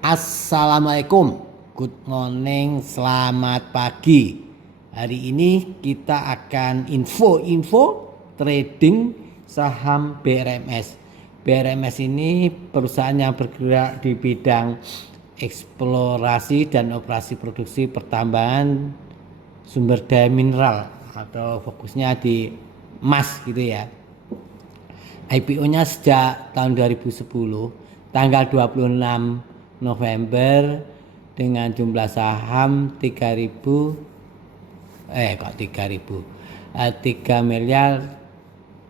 Assalamualaikum, good morning, selamat pagi. Hari ini kita akan info trading saham BRMS. BRMS ini perusahaan yang bergerak di bidang eksplorasi dan operasi produksi pertambangan sumber daya mineral atau fokusnya di emas gitu ya. IPO-nya sejak tahun 2010, tanggal 26 November dengan jumlah saham 3 miliar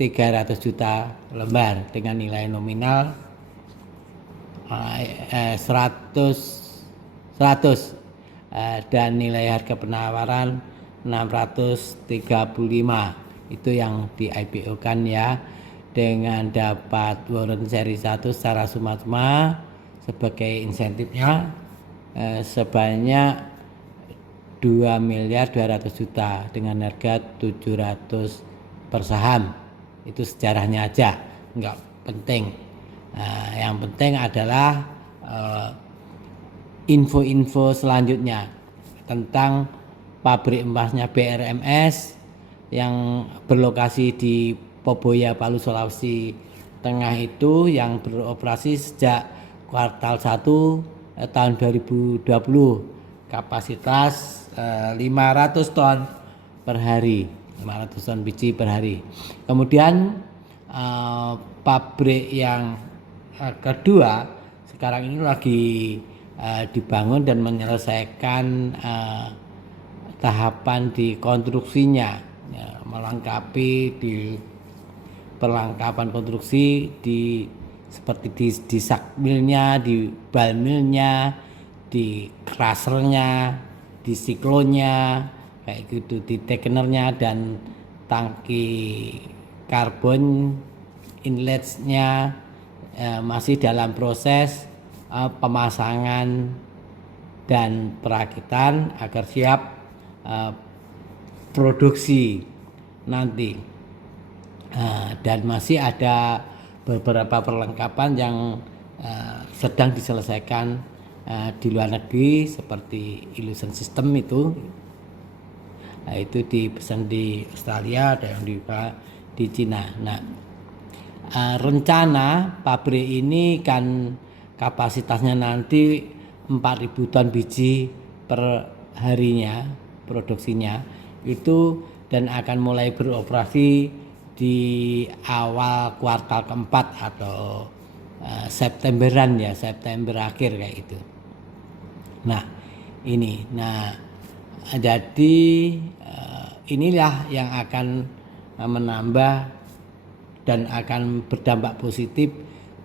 300 juta lembar dengan nilai nominal 100 dan nilai harga penawaran 635. Itu yang di IPO kan ya, dengan dapat warrant seri 1 secara suma-suma sebagai insentifnya sebanyak 2 miliar 200 juta dengan harga 700 per saham. Itu sejarahnya aja, nggak penting. Yang penting adalah info-info selanjutnya tentang pabrik emasnya BRMS yang berlokasi di Poboya, Palu, Sulawesi Tengah itu, yang beroperasi sejak kuartal 1 tahun 2020. Kapasitas 500 ton per hari, 500 ton biji per hari. Kemudian pabrik yang kedua sekarang ini lagi dibangun dan menyelesaikan tahapan di konstruksinya, melengkapi di perlengkapan konstruksi seperti di sakmilnya, di balmilnya, di crushernya, di siklonya kayak gitu, di tekenernya, dan tangki karbon inletnya masih dalam proses pemasangan dan perakitan agar siap produksi nanti. Dan masih ada beberapa perlengkapan yang sedang diselesaikan di luar negeri seperti illusion system itu dipesan di Australia, ada yang di Cina. Nah, rencana pabrik ini kan kapasitasnya nanti 4.000 ton biji per harinya produksinya itu, dan akan mulai beroperasi di awal kuartal keempat atau Septemberan ya, September akhir kayak itu. Nah ini, jadi inilah yang akan menambah dan akan berdampak positif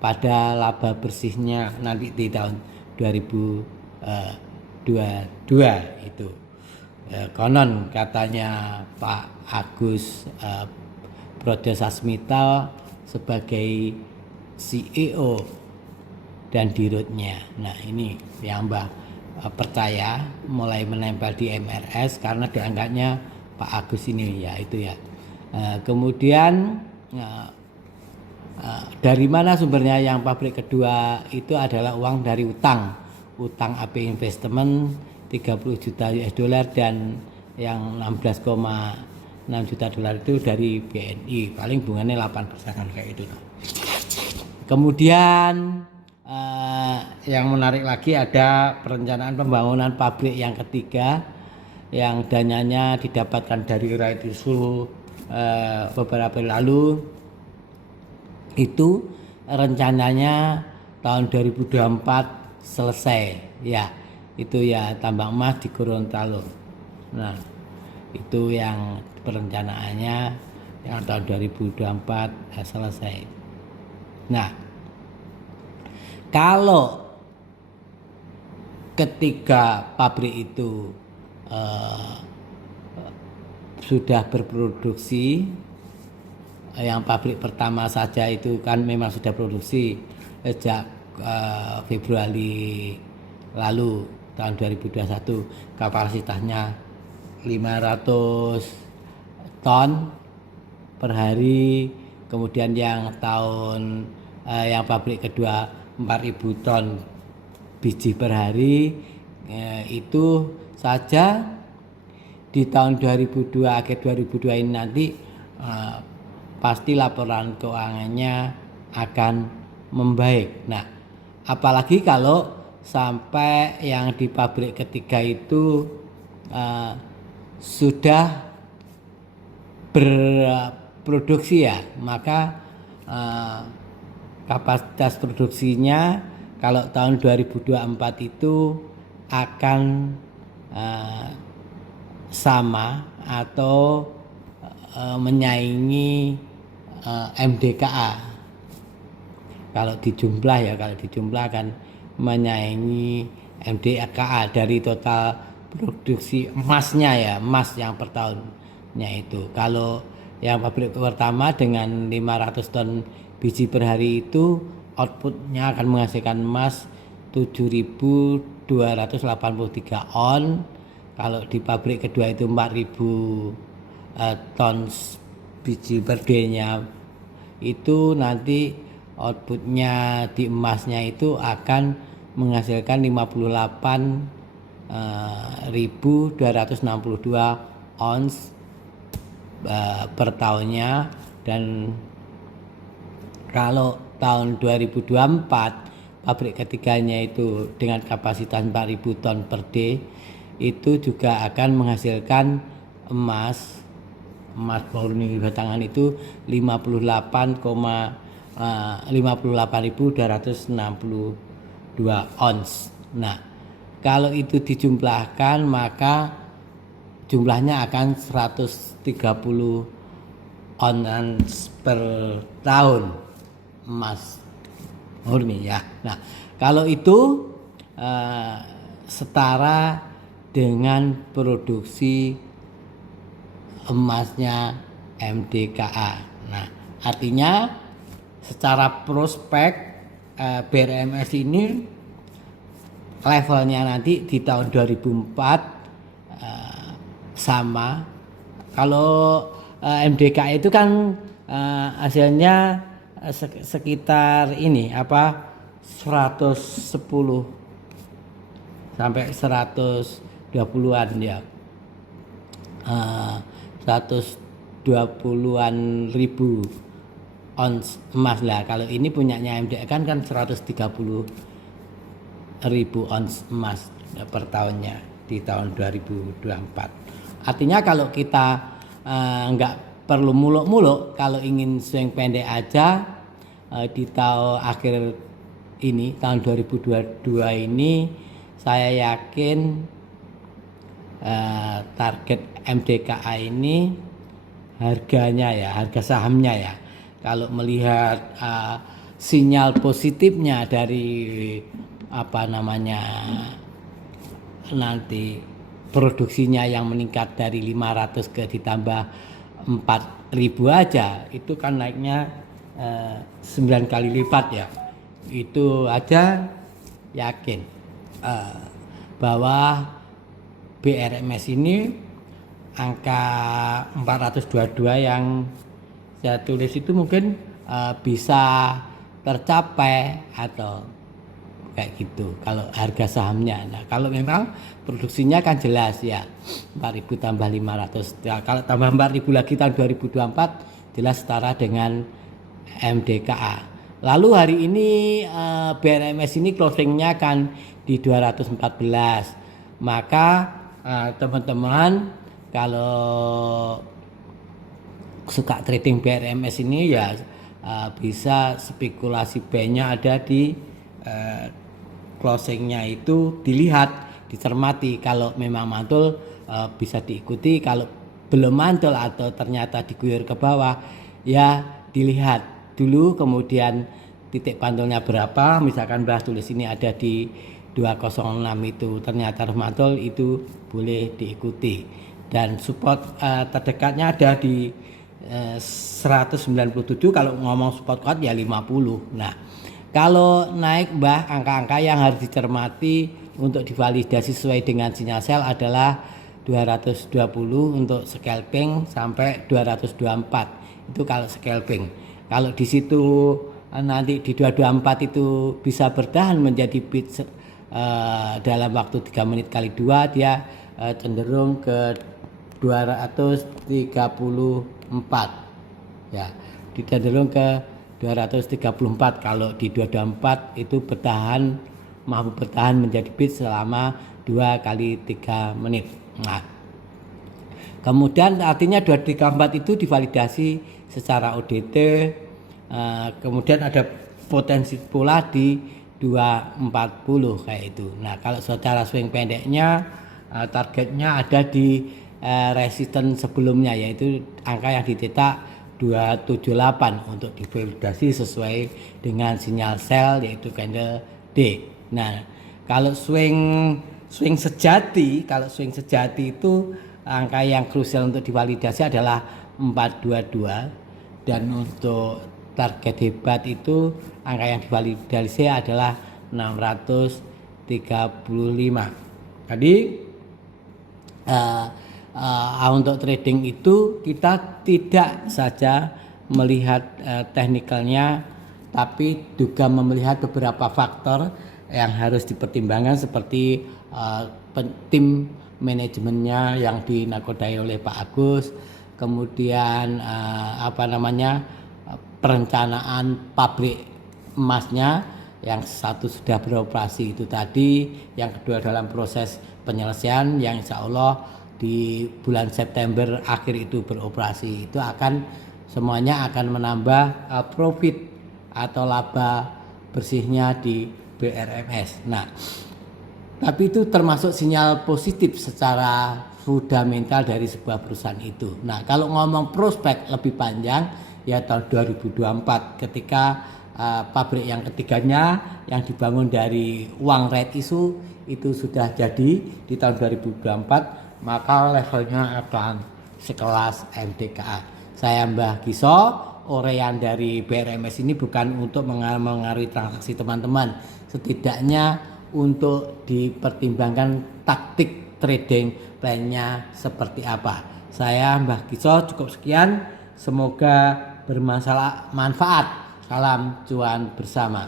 pada laba bersihnya nanti di tahun 2022 itu. Konon katanya Pak Agus Prodosasmita sebagai CEO dan dirutnya. Nah ini yang Mbah percaya mulai menempel di MRS karena dianggapnya Pak Agus ini ya itu ya. Kemudian dari mana sumbernya? Yang pabrik kedua itu adalah uang dari utang AP Investment 30 juta US dollar, dan yang 16,6 juta dolar itu dari BNI, paling bunganya 8% kan kayak itu. Kemudian yang menarik lagi ada perencanaan pembangunan pabrik yang ketiga yang dananya didapatkan dari right issue beberapa lalu. Itu rencananya tahun 2024 selesai ya, itu ya tambang emas di Gorontalo. Nah itu yang perencanaannya yang tahun 2024 selesai. Nah kalau ketika pabrik itu sudah berproduksi, yang pabrik pertama saja itu kan memang sudah produksi sejak Februari lalu tahun 2021, kapasitasnya 500 ton per hari. Kemudian yang tahun yang pabrik kedua 4.000 ton biji per hari, itu saja di tahun 2002 akhir 2002 ini nanti pasti laporan keuangannya akan membaik. Nah, apalagi kalau sampai yang di pabrik ketiga itu sudah berproduksi ya, maka kapasitas produksinya kalau tahun 2024 itu akan sama atau menyaingi MDKA. Kalau dijumlah akan menyaingi MDKA dari total produksi emasnya ya, emas yang per tahunnya itu. Kalau yang pabrik pertama dengan 500 ton biji per hari itu outputnya akan menghasilkan emas 7.283 on. Kalau di pabrik kedua itu 4.000 ton biji per day-nya itu nanti outputnya di emasnya itu akan menghasilkan 58.262 ons per tahunnya. Dan kalau tahun 2024 pabrik ketiganya itu dengan kapasitas 4.000 ton per day itu juga akan menghasilkan emas murni batangan itu 58.262 ons. Nah, kalau itu dijumlahkan maka jumlahnya akan 130 ons per tahun emas murni ya. Nah, kalau itu setara dengan produksi emasnya MDKA. Nah, artinya secara prospek BRMS ini levelnya nanti di tahun 2004 sama. Kalau MDKA itu kan hasilnya sekitar ini 110 sampai 120-an ya. 120-an ribu ons emas lah. Kalau ini punyanya MDKA kan 130 ribu ons emas per tahunnya di tahun 2024. Artinya kalau kita nggak perlu muluk-muluk, kalau ingin swing pendek aja di tahun akhir ini tahun 2022 ini saya yakin target MDKA ini harganya ya, harga sahamnya ya, kalau melihat sinyal positifnya dari nanti produksinya yang meningkat dari 500 ke ditambah 4.000 aja, itu kan naiknya 9 kali lipat ya. Itu aja yakin bahwa BRMS ini angka 422 yang saya tulis itu mungkin bisa tercapai atau kayak gitu kalau harga sahamnya. Nah, kalau memang produksinya kan jelas ya 4.000 tambah 500 ya, kalau tambah 4.000 lagi tahun 2024 jelas setara dengan MDKA. Lalu hari ini BRMS ini closingnya kan di 214. Maka teman-teman kalau suka trading BRMS ini ya bisa spekulasi buy-nya ada di closingnya itu dilihat, dicermati. Kalau memang mantul bisa diikuti, kalau belum mantul atau ternyata diguyur ke bawah ya dilihat dulu, kemudian titik pantulnya berapa. Misalkan Mbah tulis ini ada di 206 itu ternyata mantul, itu boleh diikuti. Dan support terdekatnya ada di 197. Kalau ngomong support kuat ya 50. Nah, kalau naik Mbah, angka-angka yang harus dicermati untuk divalidasi sesuai dengan sinyal sell adalah 220 untuk scalping sampai 224. Itu kalau scalping. Kalau di situ nanti di 224 itu bisa bertahan menjadi bid dalam waktu 3 menit kali 2, dia cenderung ke 234 ya, cenderung ke 234. Kalau di 224 itu mampu bertahan menjadi bid selama 2 kali 3 menit. Nah, kemudian artinya 234 itu divalidasi secara ODT, kemudian ada potensi pula di 240 kayak itu. Nah, kalau secara swing pendeknya targetnya ada di resisten sebelumnya, yaitu angka yang dicetak 278 untuk divalidasi sesuai dengan sinyal sell, yaitu candle D. Nah, kalau swing sejati itu angka yang krusial untuk divalidasi adalah 422, dan untuk target hebat itu angka yang divalidasi adalah 635. Jadi untuk trading itu kita tidak saja melihat teknikalnya, tapi juga melihat beberapa faktor yang harus dipertimbangkan, seperti tim manajemennya yang dinakodai oleh Pak Agus, kemudian perencanaan pabrik emasnya, yang satu sudah beroperasi itu tadi, yang kedua dalam proses penyelesaian yang insya Allah di bulan September akhir itu beroperasi. Itu semuanya akan menambah profit atau laba bersihnya di BRMS. Nah, tapi itu termasuk sinyal positif secara fundamental dari sebuah perusahaan itu. Nah, kalau ngomong prospek lebih panjang ya tahun 2024, ketika pabrik yang ketiganya yang dibangun dari uang right issue itu sudah jadi di tahun 2024, maka levelnya akan sekelas MDKA. Saya Mbah Kiso, uraian dari BRMS ini bukan untuk mengaruhi transaksi teman-teman, setidaknya untuk dipertimbangkan taktik trading plannya seperti apa. Saya Mbah Kiso, cukup sekian, semoga bermanfaat. Salam cuan bersama.